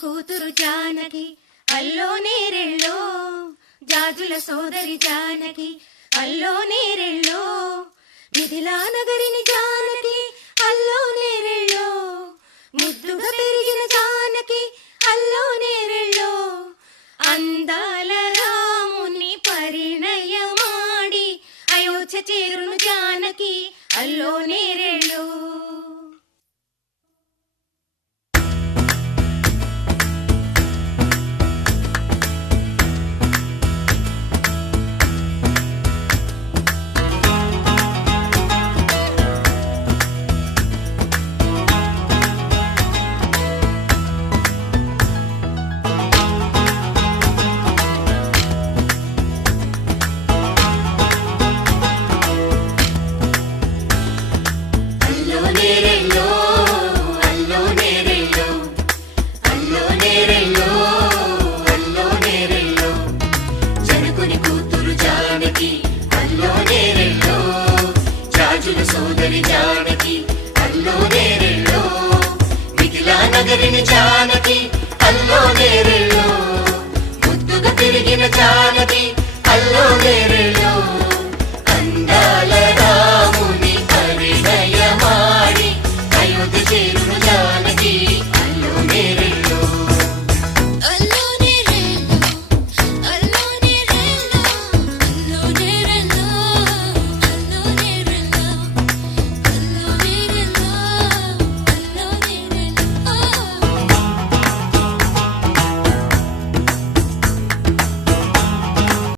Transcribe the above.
కూతురు జానకి అల్లో నేరెళ్ళో, జాజుల సోదరి జానకి అల్లో నేరెళ్ళో, మిథిలా నగరిని జానకి అల్లో నేరెళ్ళో, ముద్దుగా పెరిగిన జానకి అల్లో నేరెళ్ళో, అందాల రాముని పరిణయమాడి అయోధ్య చేరును జానకి అల్లో నేరెళ్ళో. సోదరి జానకి అల్లో నేరెళ్ళో, మిథిలా నగరిని జానకి